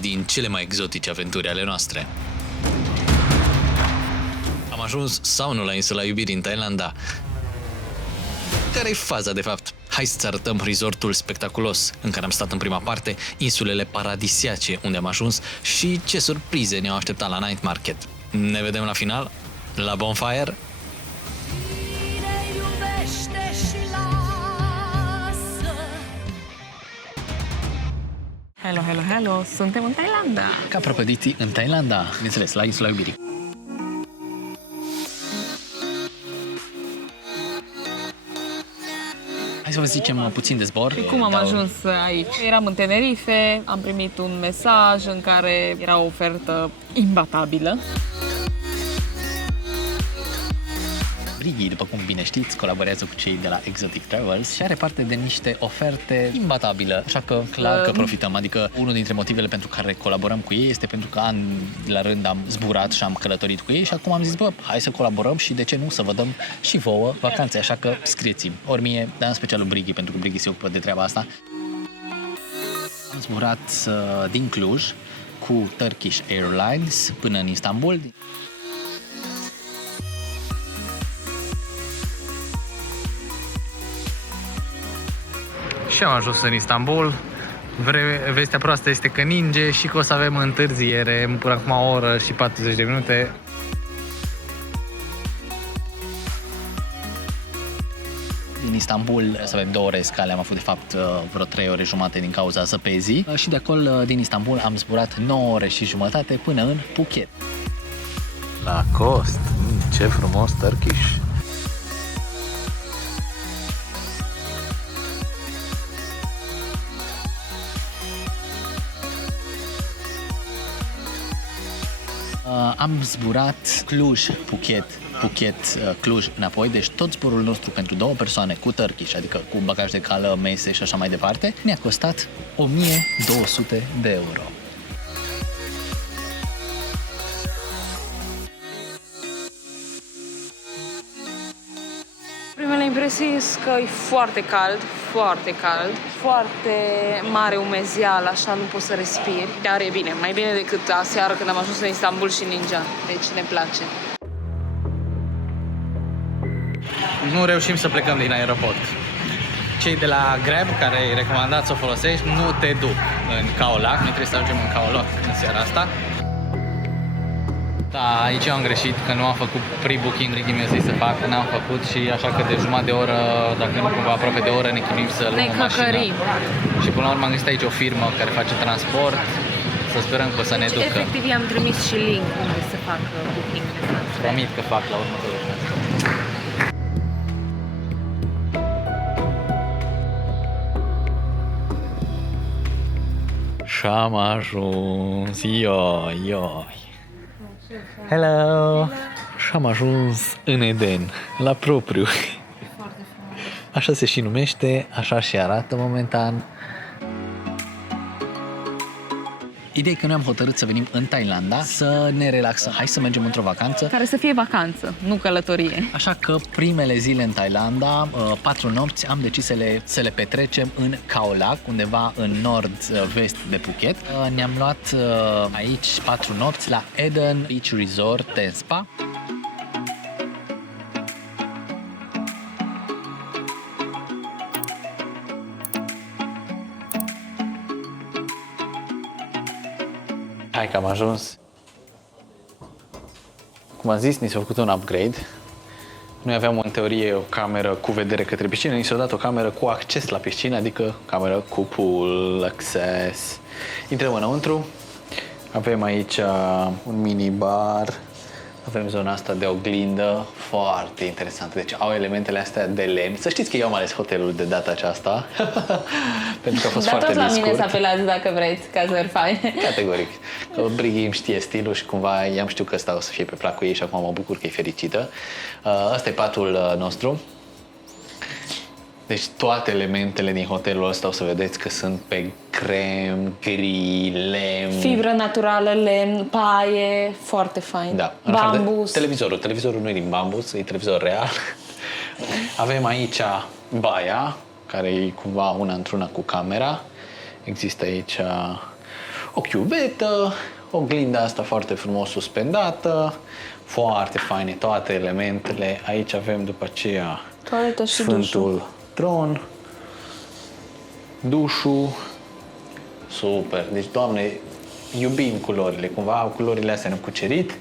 din cele mai exotice aventuri ale noastre. Am ajuns sau nu la insula iubirii în Thailanda? Care-i faza, de fapt? Hai să-ți arătăm resortul spectaculos în care am stat în prima parte, insulele paradisiace unde am ajuns și ce surprize ne-au așteptat la Night Market. Ne vedem la final, la Bonfire. Hello, hello, hello! Suntem în Thailanda! Ca prăpădiții în Thailanda, bineînțeles, la insula iubirii. Hai să vă zicem puțin de zbor. Și cum am ajuns aici? Eram în Tenerife, am primit un mesaj în care era o ofertă imbatabilă. Brighi, după cum bine știți, colaborează cu cei de la Exotic Travels și are parte de niște oferte imbatabile, așa că clar că profităm. Adică unul dintre motivele pentru care colaborăm cu ei este pentru că an la rând am zburat și am călătorit cu ei și acum am zis, bă, hai să colaborăm și de ce nu să vă dăm și vouă vacanțe, așa că scrieți-mi. Ori mie, dar în special lui Brighi, pentru că Brighi se ocupă de treaba asta. Am zburat din Cluj cu Turkish Airlines până în Istanbul. Și am ajuns în Istanbul. Vestea proastă este că ninge și că o să avem întârziere până acum o oră și 40 de minute. Din Istanbul să avem 2 ore scale, am avut de fapt vreo 3 ore jumate din cauza zăpezii și de acolo din Istanbul am zburat 9 ore și jumătate până în Phuket. La cost, ce frumos Turkish! Am zburat Cluj-Phuket, Phuket-Cluj înapoi, deci tot zborul nostru pentru 2 persoane cu Turkish, adică cu bagaj de cală, mese și așa mai departe, ne-a costat 1200 de euro. Primele impresii sunt că e foarte cald, foarte mare umezeală, așa nu poți să respiri, dar e bine, mai bine decât aseară când am ajuns în Istanbul și ningea, deci ne place. Nu reușim să plecăm din aeroport. Cei de la Grab, care îi recomandați să o folosești, nu te duc în Khao Lak, noi trebuie să ajungem în Khao Lak în seara asta. Da, aici am greșit, că nu am făcut pre-booking, Ricky mi-a zis să fac, n-am făcut și așa că de jumătate de oră, dacă nu cumva aproape de oră, ne chinuim să luăm o mașină. Și până la urmă am găsit aici o firmă care face transport, să sperăm că o să ne ducă. Efectiv i-am trimis și link unde să fac booking. Promit că fac la următorul transport. Și am ajuns, ioi. Hello! Și am ajuns în Eden, la propriu. Așa se și numește, așa și arată momentan. Ideea e că noi am hotărât să venim în Thailanda să ne relaxăm. Hai să mergem într-o vacanță. Care să fie vacanță, nu călătorie. Așa că primele zile în Thailanda, 4 nopți, am decis să le petrecem în Khao Lak, undeva în nord-vest de Phuket. Ne-am luat aici 4 nopți la Eden Beach Resort and Spa. Hai că am ajuns. Cum am zis, ni s-a făcut un upgrade. Noi aveam în teorie o cameră cu vedere către piscină, ni s-a dat o cameră cu acces la piscină, adică cameră cu pool access. Intrăm înăuntru, avem aici un mini bar, avem zona asta de oglindă, foarte interesantă. Deci au elementele astea de lemn. Să știți că eu am ales hotelul de data aceasta, pentru că a fost foarte la scurt. mine să apelați dacă vreți, cazări faine. Categoric. Că Brighi îmi știe stilul și cumva i-am știut că ăsta o să fie pe placul ei și acum mă bucur că e fericită. Ăsta e patul nostru. Deci toate elementele din hotelul ăsta o să vedeți că sunt pe crem, gri, lemn. Fibră naturală, lemn, paie, foarte fain. Da. Bambus. Televizorul nu e din bambus, e televizor real. Avem aici baia, care e cumva una într-una cu camera. Există aici O chiuvetă, oglinda asta foarte frumos suspendată, foarte faine toate elementele. Aici avem după aceea Toaletă și Sfântul Tron, dușul, super. Deci, Doamne, iubim culorile, cumva culorile astea ne-au cucerit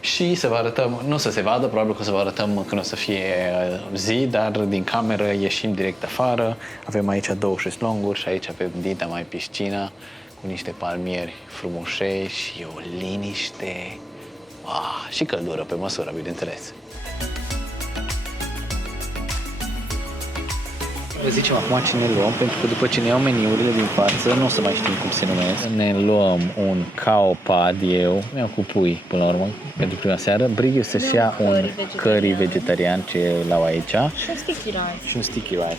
și să vă arătăm, nu să se vadă, probabil că o să vă arătăm când o să fie zi, dar din cameră ieșim direct afară. Avem aici 2 șezlonguri și aici avem dita mai piscina cu niște palmieri frumușești și o liniște și căldură pe măsură, bineînțeles. Vă zicem acum ce ne luăm, pentru că după ce ne iau meniurile din față, nu o să mai știm cum se numesc. Ne luăm un cow-pad, eu mi-am cu pui până la urmă, pentru prima seară. Brigiu să-și ia un curry vegetarian ce l-au aici. Și un sticky rice. Și un sticky rice.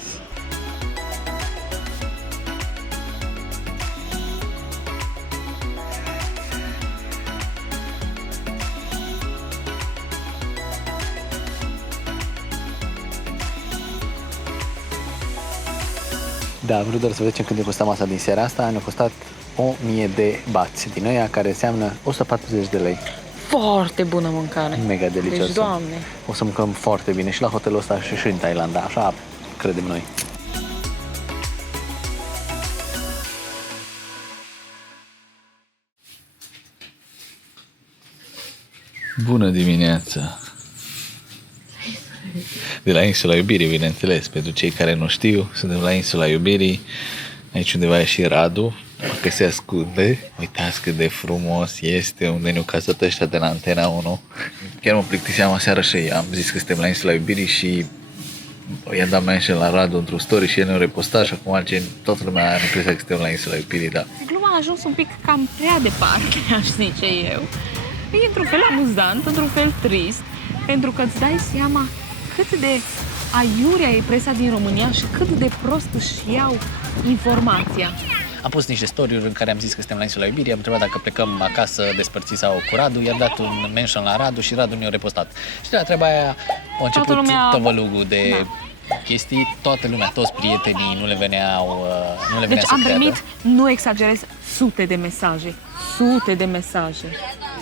Da, vreau doar să vedem cât ne costa masa din seara asta. Ne-a costat 1000 de bați din ăia, care înseamnă 140 de lei. Foarte bună mâncare. Mega delicios. Deci, Doamne. O să mâncăm foarte bine și la hotelul ăsta și în Thailanda, așa credem noi. Bună dimineața! De la Insula Iubirii, bineînțeles, pentru cei care nu știu, suntem la Insula Iubirii, aici undeva e și Radu, că se ascunde. Uitați cât de frumos este unde ne-au cazat ăștia de la Antena 1. Chiar mă plictiseam aseară și am zis că suntem la Insula Iubirii și i-am dat mention la Radu într-un story și el ne-a repostat și acum toată lumea are impresia că suntem la Insula Iubirii, da. Gluma a ajuns un pic cam prea departe, aș zice eu. E într-un fel amuzant, într-un fel trist, pentru că îți dai seama cât de aiurea e presa din România și cât de prost își iau informația. Am pus niște story-uri în care am zis că suntem la Insula Iubirii, am întrebat dacă plecăm acasă despărțiți sau cu Radu, i-am dat un mention la Radu și Radu mi-a repostat. Și de la treaba aia a început tăvălugul de chestii, toată lumea, toți prietenii, nu le venea deci să am creadă. primit, nu exagerez, sute de mesaje. Sute de mesaje.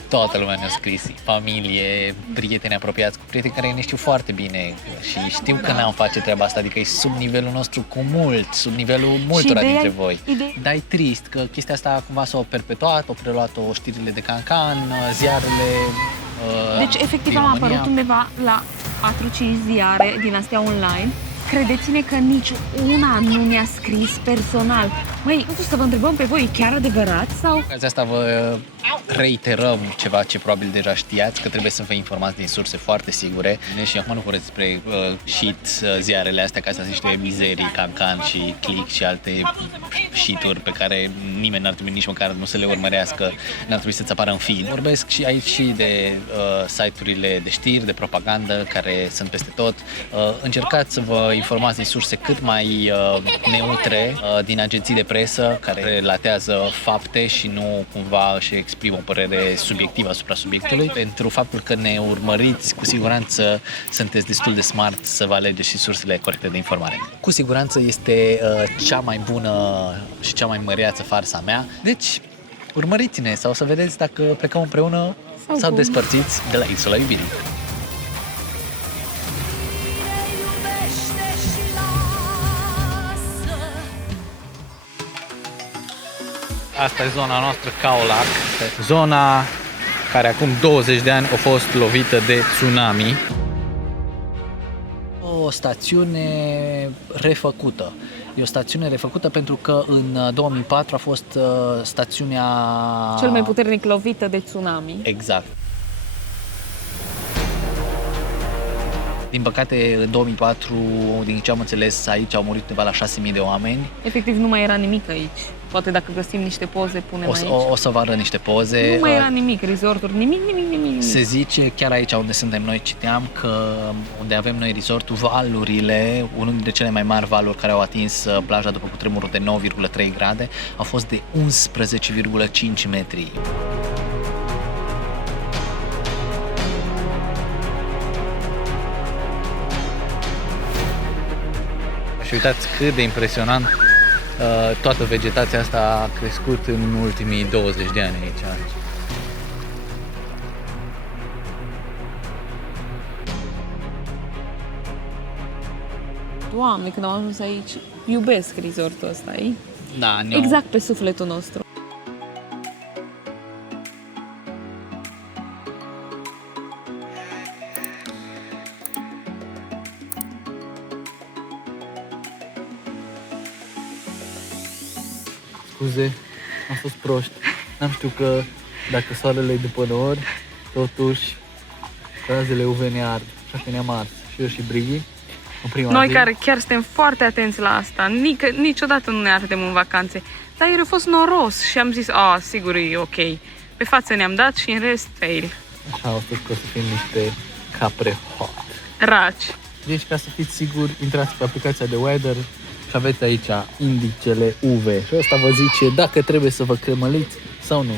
Toată lumea ne-a scris, familie, prieteni apropiați, cu prieteni care ne știu foarte bine și știu că n-am face treaba asta, adică e sub nivelul nostru cu mult, sub nivelul multora dintre voi. Dar e trist că chestia asta cumva s-a perpetuat, au preluat-o știrile de Cancan, ziarele deci efectiv am apărut undeva la 4-5 ziare din astea online. Credeți-ne că nici una nu mi-a scris personal. Măi, să vă întrebăm pe voi, e chiar adevărat sau? De asta vă reiterăm ceva ce probabil deja știați, că trebuie să vă informați din surse foarte sigure. Și acum nu vorbesc despre ziarele astea, ca să sunt niște mizerii, Cancan și Click și alte shit-uri pe care nimeni n-ar trebui nici măcar nu să le urmărească, n-ar trebui să-ți apară în film. Vorbesc și aici și de site-urile de știri, de propagandă, care sunt peste tot. Încercați să vă informați din surse cât mai neutre, din agenții de presă care relatează fapte și nu cumva își exprimă o părere subiectivă asupra subiectului. Pentru faptul că ne urmăriți, cu siguranță sunteți destul de smart să vă alegeți și sursele corecte de informare. Cu siguranță este cea mai bună și cea mai măreață farsa mea. Deci, urmăriți-ne sau să vedeți dacă plecăm împreună sau despărțiți de la Insula Iubirii. Asta e zona noastră, Khao Lak, zona care acum 20 de ani a fost lovită de tsunami. O stațiune refăcută. E o stațiune refăcută pentru că în 2004 a fost stațiunea... cel mai puternic lovită de tsunami. Exact. Din păcate, în 2004, din ce am înțeles, aici au murit undeva la 6.000 de oameni. Efectiv, nu mai era nimic aici. Poate dacă găsim niște poze, punem aici. O să vă arăt niște poze. Nu mai era nimic, resorturi, nimic. Se zice, chiar aici unde suntem noi, citeam că unde avem noi resortul, valurile, unul dintre cele mai mari valuri care au atins plaja după cutremurul de 9,3 grade, a fost de 11,5 metri. Și uitați cât de impresionant toată vegetația asta a crescut în ultimii 20 de ani aici. Doamne, când am ajuns aici, iubesc resortul ăsta, e Da, exact pe sufletul nostru. Scuze, am fost proști. N-am știut că dacă soarele e după nori, totuși razele UV ne ard, așa că ne-am ars. Și eu și Brighi, în prima Noi zi. care chiar suntem foarte atenți la asta, niciodată nu ne ardem în vacanțe. Dar ieri a fost noros și am zis, sigur e ok. Pe față ne-am dat și în rest fail. Așa au spus că o să fim niște capre hot. Raci. Deci, ca să fiți siguri, intrați pe aplicația de weather și aveți aici indicele UV. Și asta vă zice dacă trebuie să vă cremăliți sau nu.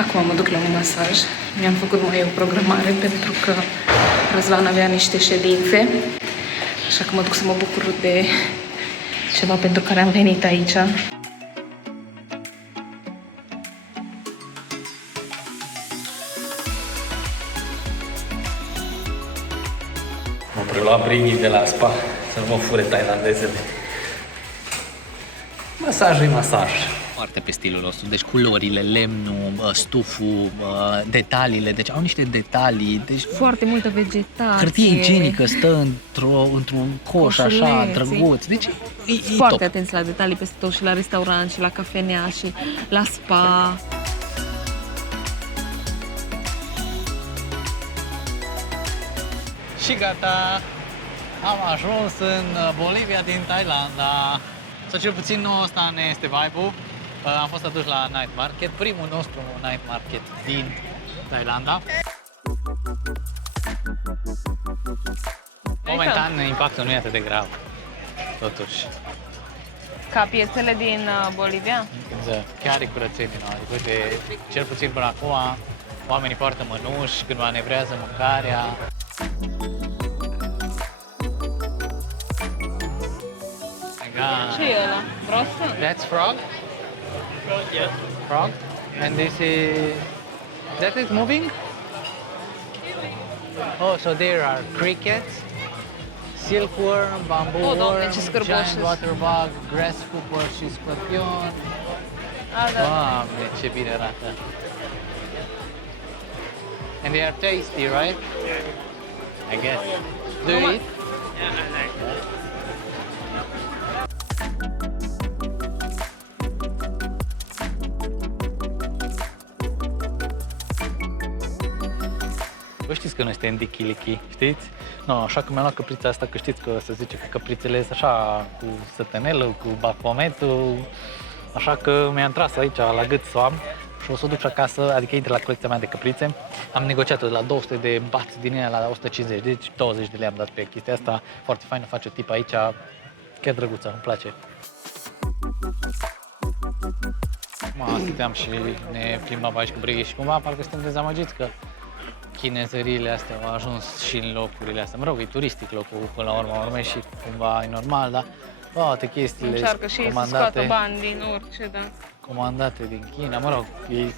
Acum mă duc la un masaj. Mi-am făcut mai o programare pentru că Răzvan avea niște ședințe. Așa că mă duc să mă bucur de ceva pentru care am venit aici. M-am preluat Brighi de la spa să nu mă fure tailandezele. Masajul e masaj. Foarte pe stilul nostru, deci culorile, lemnul, stuful, detaliile, deci au niște detalii, deci Foarte multă vegetație. hârtie igienică stă într-un coș așa, Coșulețe. drăguț, deci e Foarte top. atenți la detalii peste tot și la restaurant și la cafenea și la spa. Și gata, am ajuns în Bolivia din Thailanda. Sau cel puțin nou ăsta ne este vibe-ul. Am fost atunci la night market, primul nostru night market din Thailanda. Momentan impactul nu e atât de grav, totuși. Ca piețele din Bolivia? Chiar e curățenie din nou. Uite, cel puțin până acum, oamenii poartă mănuși când manevrează mâncarea. Ce e ăla? Broastă? That's frog? Yeah. Frog? And this is... That is moving? Oh, so there are crickets, silkworm, bamboo Oh, Doamne, worm, ce scârboși. giant water bug, grasshopper și scorpion. Doamne, ce bine arată! And they are tasty, right? I guess. Do you eat? Yeah, I like. Vă știți că noi suntem dichilichi, știți? No, așa că mi-am luat căprița asta, că știți că se zice că căprițele sunt așa cu sătănelul, cu bafometul. Așa că mi-am tras aici la gât să o am și o să o duc acasă, adică intră la colecția mea de căprițe. Am negociat-o de la 200 de bați din ea la 150, deci 20 de lei am dat pe chestia asta. Foarte faină, face o tip aici, chiar drăguță, îmi place. Stăteam și ne plimbam aici cu Brighi și cumva parcă suntem dezamăgiți că chinezăriile astea au ajuns și în locurile astea. Mă rog, e turistic locul până la urmă și cumva e normal, dar toate chestiile Încearcă și ei să scoată bani din orice, da. comandate din China, mă rog, ei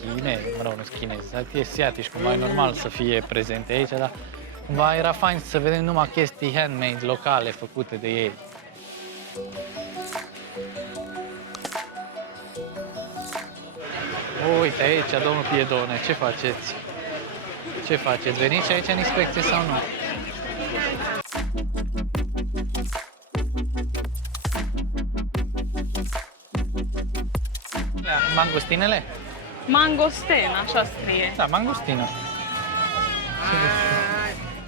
chinezi, mă rog, nu sunt chinezi, e asiatici, cumva e normal să fie prezente aici, dar cumva era fain să vedem numai chestii handmade, locale, făcute de ei. Uite aici, domnul Piedone, ce faceți? Ce faceți? Veniți aici în inspecție sau nu? Mangostinele? Mangosten, așa scrie. Da, mangostină.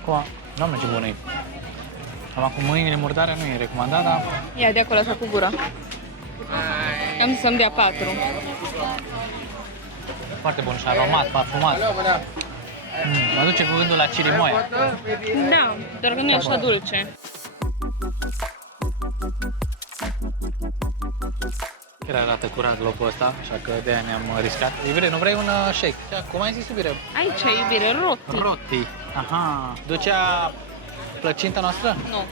Cu Doamne, ce bună e. Acum cu mâinile murdare nu e recomandat, dar... Ia de acolo așa cu gura. Am zis să-mi dea 4. Foarte bun și aromat, parfumat. Mă duce cu gândul la chirimoia. Da, doar că nu e așa dulce. chiar arată curat locul ăsta, așa că de-aia ne-am riscat. Iubire, nu vrei un shake? Cum ai zis, iubire? Aici, iubire, roti. Roti. Aha. Ducea plăcinta noastră? Nu.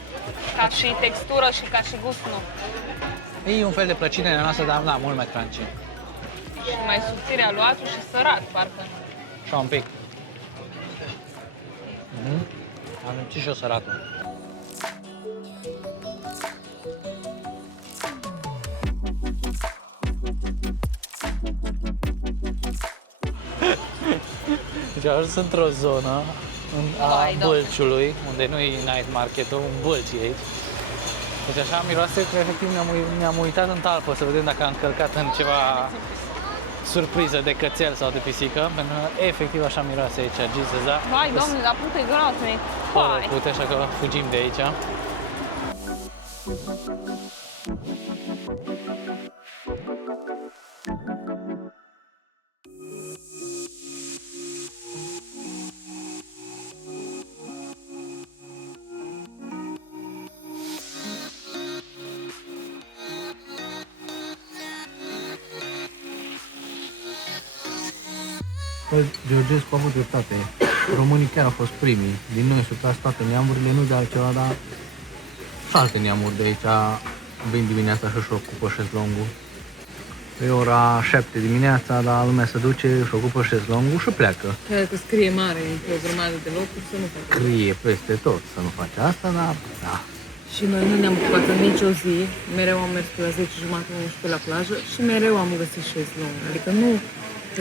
Ca și textură și ca și gust, nu. E un fel de plăcină de noastră, dar da, mult mai crunchy. Și mai subțire aluatul și sărat, parcă. Așa un pic. Am simțit și eu săratul. Deci am ajuns într-o zonă a Bâlciului, unde nu e night market-ul, un Bâlci e aici. Deci așa miroase că efectiv ne-am uitat în talpă să vedem dacă am încălcat în ceva surpriză de cățel sau de pisică, pentru că efectiv așa miroase aici, Jesus, da? Vai, domnule, dar pute groasnic. Hai. Pute, așa că fugim de aici. Georgescu a avut dreptate. Românii chiar au fost primii. Din noi surplas toate neamurile, nu de altceva, dar și alte neamuri de aici vin dimineața și își ocupă șezlongul. E ora 7 dimineața, dar lumea se duce, își ocupă șezlongul și pleacă. Cred că scrie mare pe o grămadă de locuri să nu facă. Scrie peste tot să nu faci asta, dar da. Și noi nu ne-am ocupat în nicio zi, mereu am mers pe la 10:30, 11 la plajă și mereu am găsit șezlong. Adică nu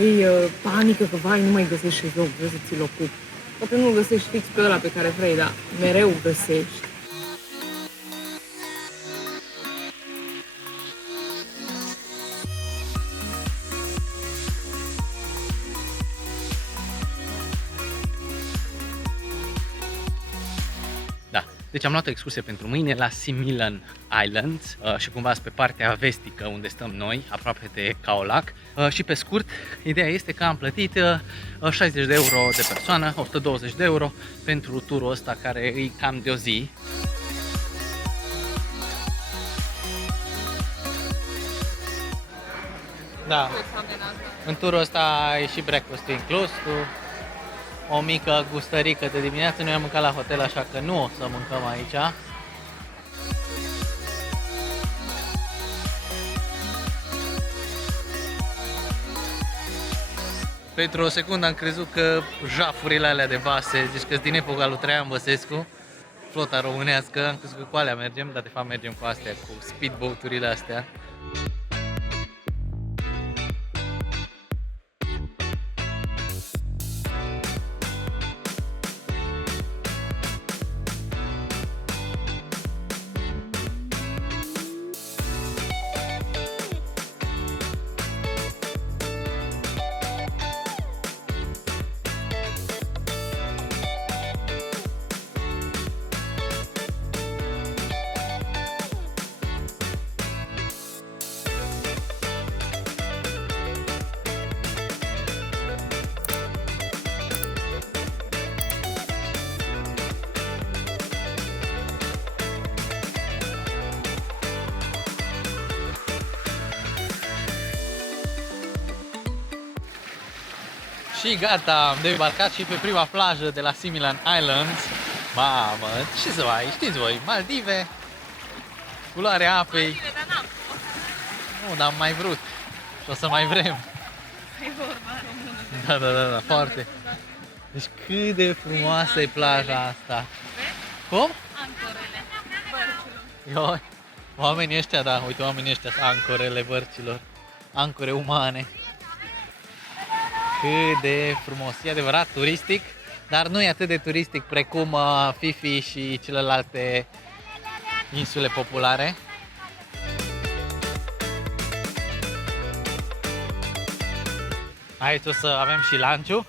e panică că vai, nu mai găsești șezlong, vrei să ți-l ocupi. Poate nu găsești fix pe ăla pe care vrei, dar mereu găsești. Da, deci am luat o excursie pentru mâine la Similan Islands și cumva pe partea vestică unde stăm noi, aproape de Khao Lak. Și pe scurt, ideea este că am plătit 60 de euro de persoană, 120 de euro pentru turul ăsta care e cam de o zi. Da, în turul ăsta e și breakfast inclus, cu o mică gustărică de dimineață. Noi am mâncat la hotel, așa că nu o să mâncăm aici. Pentru o secundă am crezut că jafurile alea de vase, deci că din epoca lui Traian Băsescu, flota românească, am crezut că cu alea mergem, dar de fapt mergem cu astea, cu speedboat-urile astea. Și gata, am debarcat și pe prima plajă de la Similan Islands. Mamă, ce să mai, știți voi, Maldive, culoarea apei. Nu, dar am mai vrut și o să mai vrem. Da, foarte. Deci cât de frumoasă e plaja asta. Cum? Ancorele Bărcilor. Oamenii ăștia, da, uite, oamenii ăștia sunt ancorele bărcilor. Ancore umane. Cât de frumos, e adevărat turistic, dar nu e atât de turistic precum Fifi și celelalte insule populare. Aici o să avem și lunch-ul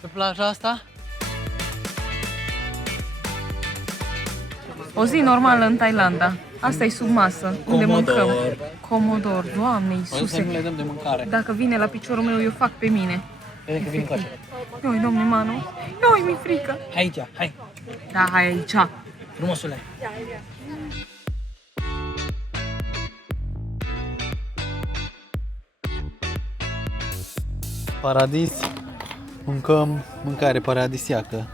pe plaja asta. O zi normală în Thailanda. Asta e sub masă, unde mâncăm. Comodor, Doamne O să nu Iisuse. le dăm de mâncare. Dacă vine la piciorul meu, eu fac pe mine. Vede că vin cu așa. Ioi, domne Manu, ioi, mi-e frică. Aici, hai, Da, hai aici. frumosule. paradis, mâncăm mâncare paradisiacă.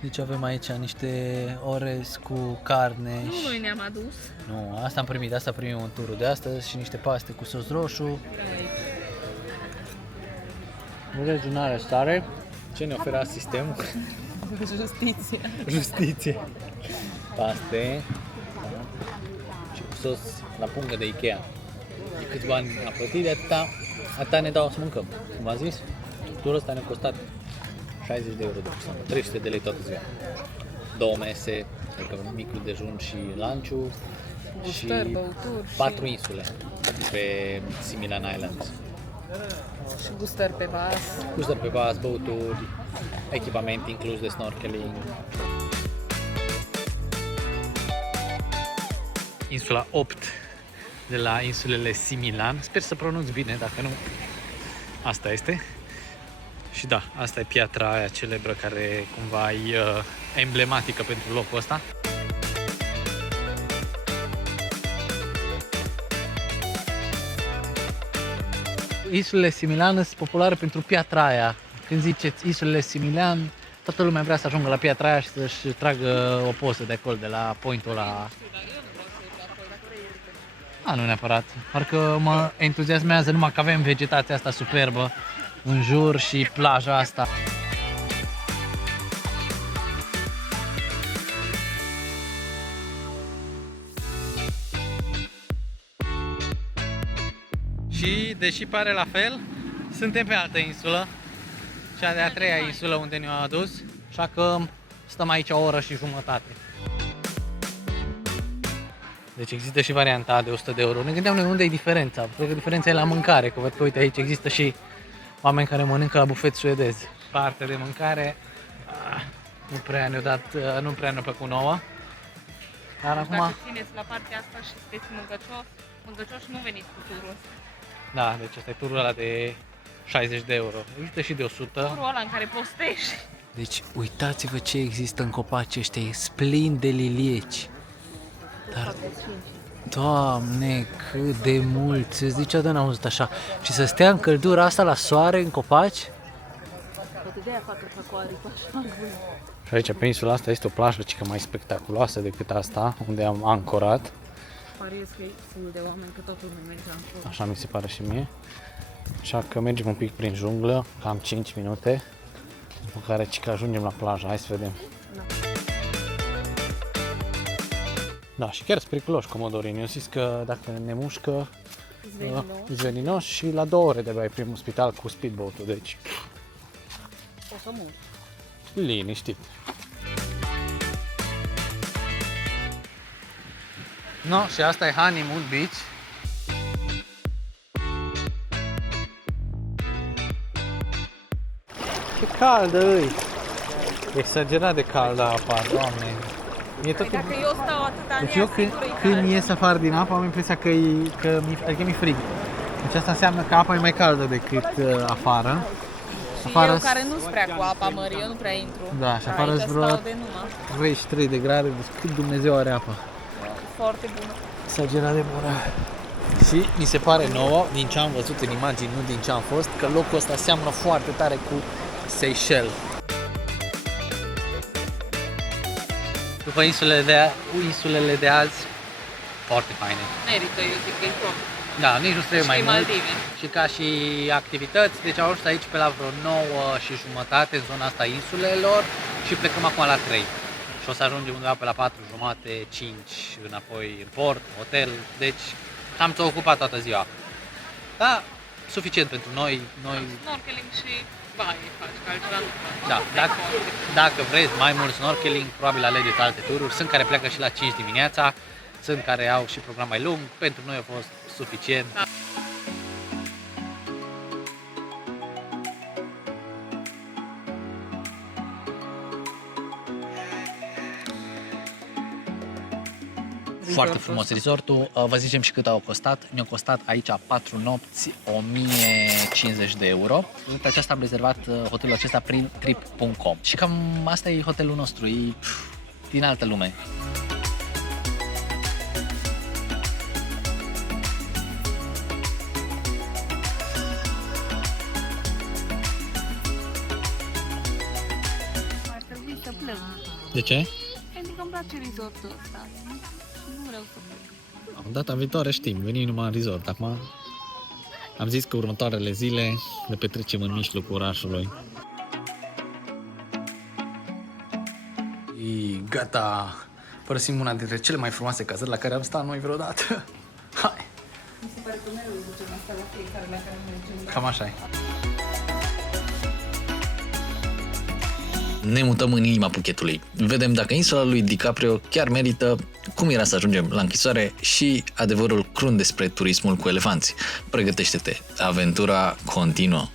Deci avem aici niște orez cu carne. Nu noi ne-am adus. Nu, asta am primit, asta primim în turul de astăzi și niște paste cu sos roșu. Orezul nu are stare. Ce ne oferă sistemul? Justiție. Justiție. Paste. Și cu sos la pungă de Ikea. De câți bani a plătit, de atâta ne dau să mâncăm. Cum v-am zis, turul ăsta ne-a costat 60 de euro de persoană, 300 de lei toată ziua. 2 mese, adică micul dejun și lunch-ul și Gustări, băuturi 4 insule pe Similan Islands. și gustări pe vas. Gustări pe vas, băuturi, echipament inclus de snorkeling. Insula 8 de la insulele Similan. Sper să pronunț bine, dacă nu, asta este. Și da, asta e piatra aia celebră care cumva e emblematică pentru locul ăsta. Insulele Similan sunt populare pentru piatra aia. Când ziceți insulele Similan, toată lumea vrea să ajungă la piatra aia și să-și tragă o poză de acolo, de la pointul ăla. Nu neapărat. Parcă mă entuziasmează numai că avem vegetația asta superbă în jur și plaja asta. Și, deși pare la fel, suntem pe altă insulă, cea de-a treia insulă unde ne-au adus, așa că stăm aici o oră și jumătate. Deci există și varianta de 100 de euro. Ne gândeam noi unde e diferența. Cred că diferența e la mâncare, că văd că uite aici există și oameni care mănâncă la bufet suedez. Parte de mâncare nu prea ne-a plăcut nouă. Dar acum... Dacă țineți la partea asta și sunteți mângăcioși, nu veniți cu turul ăsta. Da, deci asta e turul ăla de 60 de euro. Există și de 100. Turul ăla în care postești. Deci uitați-vă ce există în copaci ăștia, e splin de lilieci. Dar, Doamne, cât de mulți, niciodată n-am văzut așa. Și să stea în căldura asta la soare, în copaci. Poate de aia facă cu aripa așa. Și aici, pe insula asta, este o plajă cică mai spectaculoasă decât asta, unde am ancorat. Pariez că e full de oameni, că totul nu merge acolo. Așa mi se pare și mie. Așa că mergem un pic prin junglă, cam 5 minute, după care cică ajungem la plajă. Hai să vedem. Da, și chiar sunt periculoși comodorii. Eu zis că dacă ne mușcă, îți veninoși și la 2 ore de-abia ai primul spital cu speedboat-ul, deci O să mor. liniștit. No, și asta e Honeymoon Beach. Ce caldă e! Exagerat de caldă apa, Doamne! E tot... Dacă eu stau atâta în Deci ea, eu când ies afară din apă am impresia că mi-e frig. Deci asta înseamnă că apa e mai caldă decât afară. și afară eu care nu sunt prea cu apa mării, eu nu prea intru. Da, și afară aici sunt vreo stau de numai. 33 de grade, deci cât Dumnezeu are apa. Foarte bună. Exagerat de bună. Și mi se pare nouă, din ce am văzut în imagini, nu din ce am fost, că locul ăsta seamănă foarte tare cu Seychelles. După insulele de azi, foarte faine. Merită, eu zic că e top. Da, nici nu trebuie mai Și mult. Maldive. Și ca și activități, deci am ajuns aici pe la vreo 9 și jumătate în zona asta insulelor și plecăm acum la 3. Și o să ajungem undeva pe la 4 jumate, 5 înapoi în port, hotel, deci am să ocupat toată ziua. Da, suficient pentru noi. Snorkeling și baie faci, că altceva nu faci. Da, dacă vreți mai mult snorkeling, probabil alegeți alte tururi. Sunt care pleacă și la 5 dimineața, sunt care au și program mai lung. Pentru noi a fost suficient. Da. Foarte frumos resortul. Vă zicem și cât au costat. Ne-a costat aici 4 nopți 1050 de euro. Data aceasta am rezervat hotelul acesta prin trip.com. Și cam asta e hotelul nostru, e din altă lume. De ce? Pentru că îmi place risotul ăsta. Nu vreau să plec. Data viitoare știm, venim numai în resort. Acum am zis că următoarele zile le petrecem în mijlocul orașului. Și gata! Părăsim una dintre cele mai frumoase cazări la care am stat noi vreodată. Hai! Mi se pare că mereu zicem asta la fiecare la care mergem. Cam așa e. Ne mutăm în inima Phuchetului. Vedem dacă insula lui DiCaprio chiar merită, cum era să ajungem la închisoare și adevărul crunt despre turismul cu elefanți. Pregătește-te, aventura continuă!